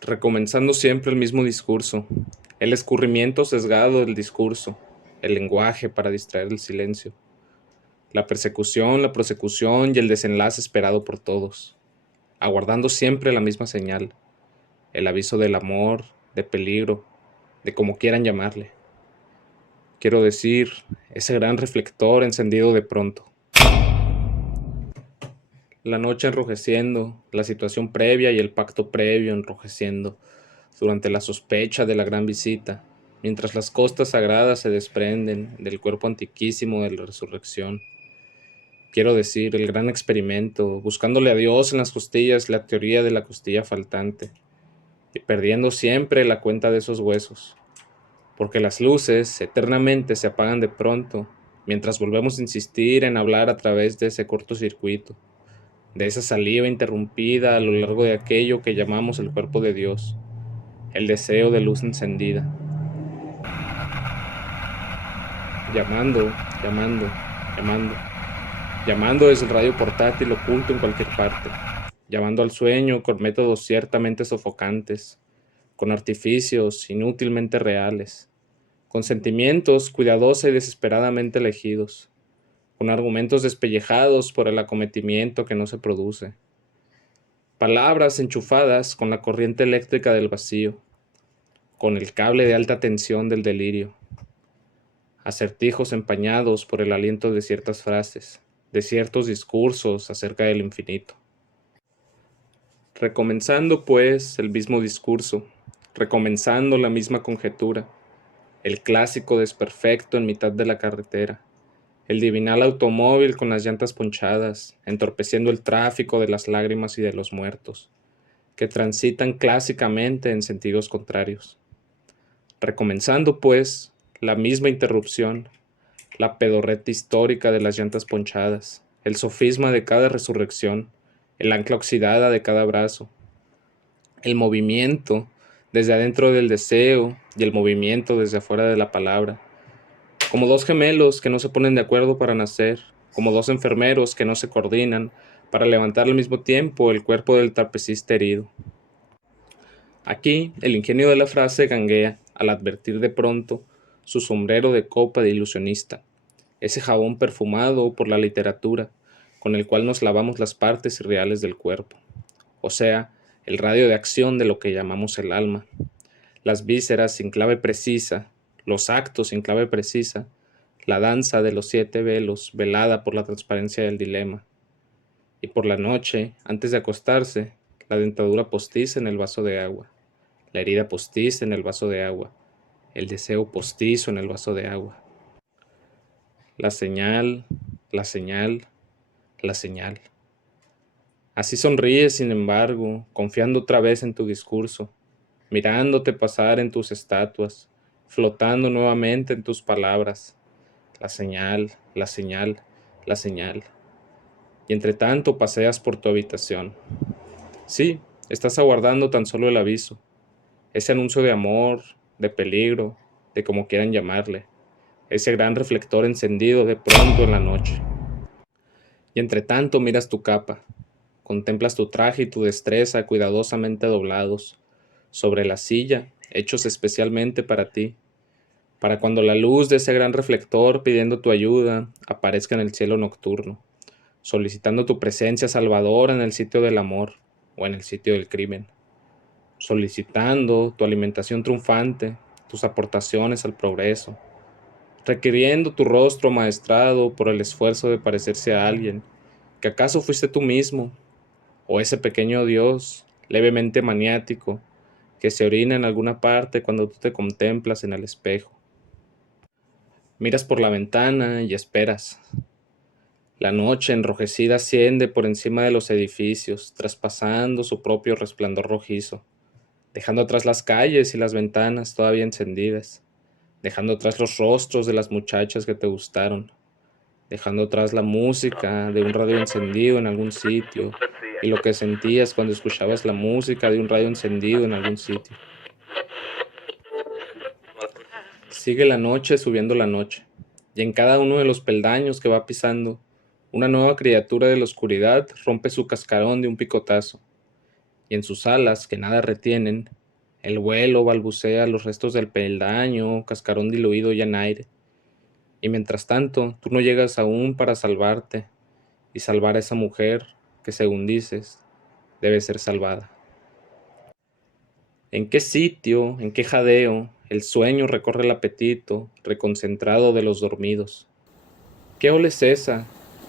recomenzando siempre el mismo discurso, el escurrimiento sesgado del discurso, el lenguaje para distraer el silencio, la persecución, la prosecución y el desenlace esperado por todos, aguardando siempre la misma señal, el aviso del amor, de peligro, de como quieran llamarle. Quiero decir, ese gran reflector encendido de pronto. La noche enrojeciendo, la situación previa y el pacto previo enrojeciendo, durante la sospecha de la gran visita, mientras las costas sagradas se desprenden del cuerpo antiquísimo de la resurrección. Quiero decir, el gran experimento, buscándole a Dios en las costillas la teoría de la costilla faltante, y perdiendo siempre la cuenta de esos huesos, porque las luces eternamente se apagan de pronto, mientras volvemos a insistir en hablar a través de ese cortocircuito, de esa saliva interrumpida a lo largo de aquello que llamamos el cuerpo de Dios, el deseo de luz encendida. Llamando, llamando, llamando. Llamando desde el radio portátil oculto en cualquier parte. Llamando al sueño con métodos ciertamente sofocantes, con artificios inútilmente reales, con sentimientos cuidadosa y desesperadamente elegidos, con argumentos despellejados por el acometimiento que no se produce. Palabras enchufadas con la corriente eléctrica del vacío, con el cable de alta tensión del delirio. Acertijos empañados por el aliento de ciertas frases, de ciertos discursos acerca del infinito. Recomenzando, pues, el mismo discurso, recomenzando la misma conjetura, el clásico desperfecto en mitad de la carretera, el divinal automóvil con las llantas ponchadas, entorpeciendo el tráfico de las lágrimas y de los muertos, que transitan clásicamente en sentidos contrarios. Recomenzando, pues, la misma interrupción, la pedorreta histórica de las llantas ponchadas, el sofisma de cada resurrección, el ancla oxidada de cada brazo, el movimiento desde adentro del deseo y el movimiento desde afuera de la palabra, como dos gemelos que no se ponen de acuerdo para nacer, como dos enfermeros que no se coordinan para levantar al mismo tiempo el cuerpo del trapecista herido. Aquí, el ingenio de la frase ganguea al advertir de pronto su sombrero de copa de ilusionista, ese jabón perfumado por la literatura con el cual nos lavamos las partes irreales del cuerpo, o sea, el radio de acción de lo que llamamos el alma, las vísceras sin clave precisa, los actos sin clave precisa, la danza de los 7 velos velada por la transparencia del dilema. Y por la noche, antes de acostarse, la dentadura postiza en el vaso de agua, la herida postiza en el vaso de agua, el deseo postizo en el vaso de agua. La señal, la señal, la señal. Así sonríes, sin embargo, confiando otra vez en tu discurso, mirándote pasar en tus estatuas, flotando nuevamente en tus palabras. La señal, la señal, la señal. Y entre tanto paseas por tu habitación. Sí, estás aguardando tan solo el aviso, ese anuncio de amor, de peligro, de como quieran llamarle, ese gran reflector encendido de pronto en la noche. Y entre tanto miras tu capa, contemplas tu traje y tu destreza cuidadosamente doblados, sobre la silla, hechos especialmente para ti, para cuando la luz de ese gran reflector pidiendo tu ayuda aparezca en el cielo nocturno, solicitando tu presencia salvadora en el sitio del amor o en el sitio del crimen, solicitando tu alimentación triunfante, tus aportaciones al progreso, requiriendo tu rostro maestrado por el esfuerzo de parecerse a alguien, que acaso fuiste tú mismo, o ese pequeño Dios levemente maniático que se orina en alguna parte cuando tú te contemplas en el espejo. Miras por la ventana y esperas. La noche enrojecida asciende por encima de los edificios, traspasando su propio resplandor rojizo, dejando atrás las calles y las ventanas todavía encendidas, dejando atrás los rostros de las muchachas que te gustaron, dejando atrás la música de un radio encendido en algún sitio y lo que sentías cuando escuchabas la música de un radio encendido en algún sitio. Sigue la noche subiendo la noche, y en cada uno de los peldaños que va pisando, una nueva criatura de la oscuridad rompe su cascarón de un picotazo, y en sus alas, que nada retienen, el vuelo balbucea los restos del peldaño, cascarón diluido ya en aire. Y mientras tanto, tú no llegas aún para salvarte y salvar a esa mujer que, según dices, debe ser salvada. ¿En qué sitio, en qué jadeo, el sueño recorre el apetito reconcentrado de los dormidos? ¿Qué ola es esa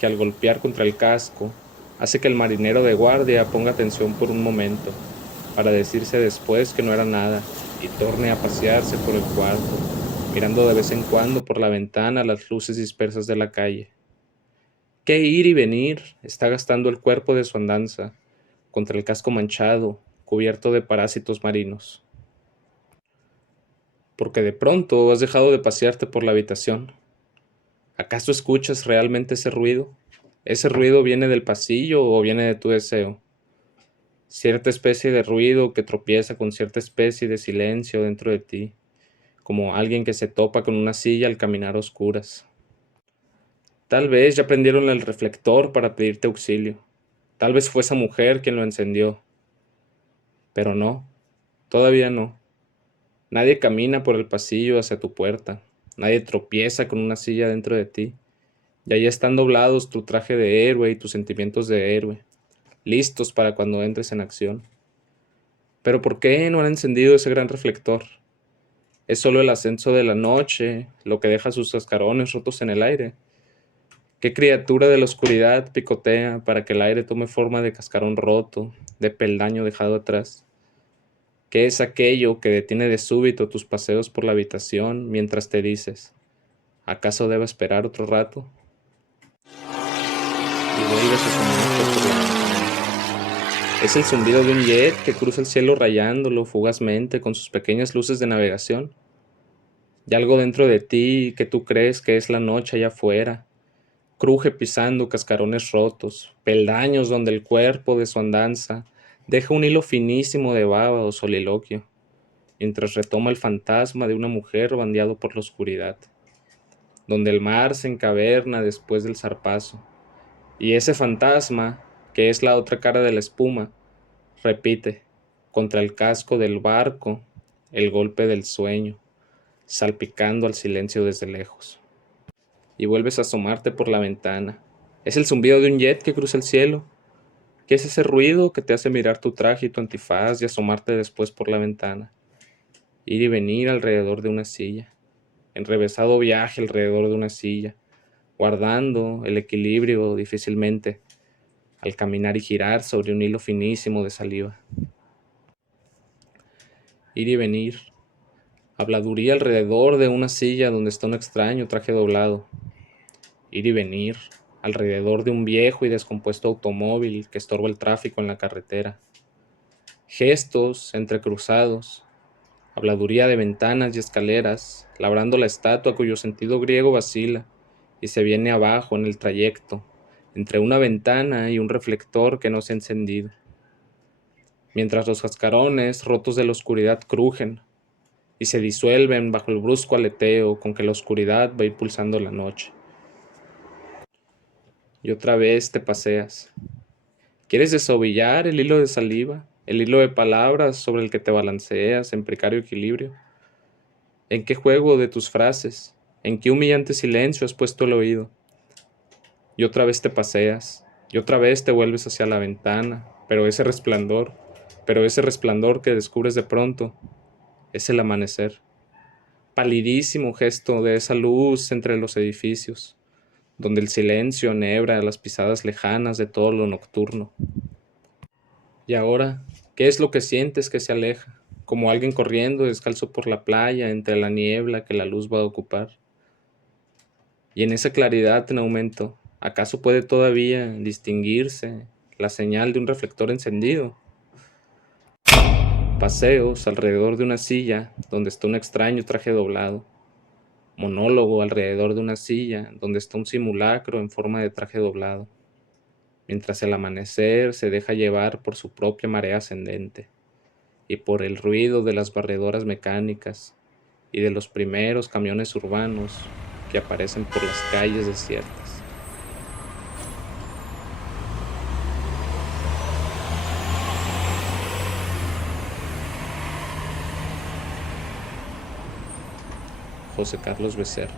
que al golpear contra el casco hace que el marinero de guardia ponga atención por un momento, para decirse después que no era nada y torne a pasearse por el cuarto, mirando de vez en cuando por la ventana las luces dispersas de la calle? ¿Qué ir y venir está gastando el cuerpo de su andanza contra el casco manchado, cubierto de parásitos marinos? Porque de pronto has dejado de pasearte por la habitación. ¿Acaso escuchas realmente ese ruido? ¿Ese ruido viene del pasillo o viene de tu deseo? Cierta especie de ruido que tropieza con cierta especie de silencio dentro de ti, como alguien que se topa con una silla al caminar a oscuras. Tal vez ya prendieron el reflector para pedirte auxilio. Tal vez fue esa mujer quien lo encendió. Pero no, todavía no. Nadie camina por el pasillo hacia tu puerta. Nadie tropieza con una silla dentro de ti. Y ahí están doblados tu traje de héroe y tus sentimientos de héroe, listos para cuando entres en acción. Pero ¿por qué no han encendido ese gran reflector? Es solo el ascenso de la noche lo que deja sus cascarones rotos en el aire. ¿Qué criatura de la oscuridad picotea para que el aire tome forma de cascarón roto, de peldaño dejado atrás? ¿Qué es aquello que detiene de súbito tus paseos por la habitación mientras te dices, ¿acaso debo esperar otro rato? Y vuelves a asomarte por la ventana. Es el zumbido de un jet que cruza el cielo rayándolo fugazmente con sus pequeñas luces de navegación. Y algo dentro de ti que tú crees que es la noche allá afuera, cruje pisando cascarones rotos, peldaños donde el cuerpo de su andanza deja un hilo finísimo de baba o soliloquio, mientras retoma el fantasma de una mujer bandeado por la oscuridad, donde el mar se encaverna después del zarpazo, y ese fantasma, que es la otra cara de la espuma, repite, contra el casco del barco, el golpe del sueño, salpicando al silencio desde lejos. Y vuelves a asomarte por la ventana. Es el zumbido de un jet que cruza el cielo. ¿Qué es ese ruido que te hace mirar tu traje y tu antifaz y asomarte después por la ventana? Ir y venir alrededor de una silla. Enrevesado viaje alrededor de una silla, guardando el equilibrio difícilmente al caminar y girar sobre un hilo finísimo de saliva. Ir y venir. Habladuría alrededor de una silla donde está un extraño traje doblado. Ir y venir alrededor de un viejo y descompuesto automóvil que estorba el tráfico en la carretera. Gestos entrecruzados, habladuría de ventanas y escaleras, labrando la estatua cuyo sentido griego vacila y se viene abajo en el trayecto, entre una ventana y un reflector que no se ha encendido. Mientras los cascarones rotos de la oscuridad crujen y se disuelven bajo el brusco aleteo con que la oscuridad va impulsando la noche. Y otra vez te paseas. ¿Quieres desovillar el hilo de saliva, el hilo de palabras sobre el que te balanceas en precario equilibrio? ¿En qué juego de tus frases, en qué humillante silencio has puesto el oído? Y otra vez te paseas, y otra vez te vuelves hacia la ventana, pero ese resplandor que descubres de pronto es el amanecer. Palidísimo gesto de esa luz entre los edificios, donde el silencio enhebra las pisadas lejanas de todo lo nocturno. Y ahora, ¿qué es lo que sientes que se aleja? Como alguien corriendo descalzo por la playa entre la niebla que la luz va a ocupar. Y en esa claridad en aumento, ¿acaso puede todavía distinguirse la señal de un reflector encendido? Paseos alrededor de una silla donde está un extraño traje doblado. Monólogo alrededor de una silla donde está un simulacro en forma de traje doblado, mientras el amanecer se deja llevar por su propia marea ascendente y por el ruido de las barredoras mecánicas y de los primeros camiones urbanos que aparecen por las calles desiertas. José Carlos Becerra.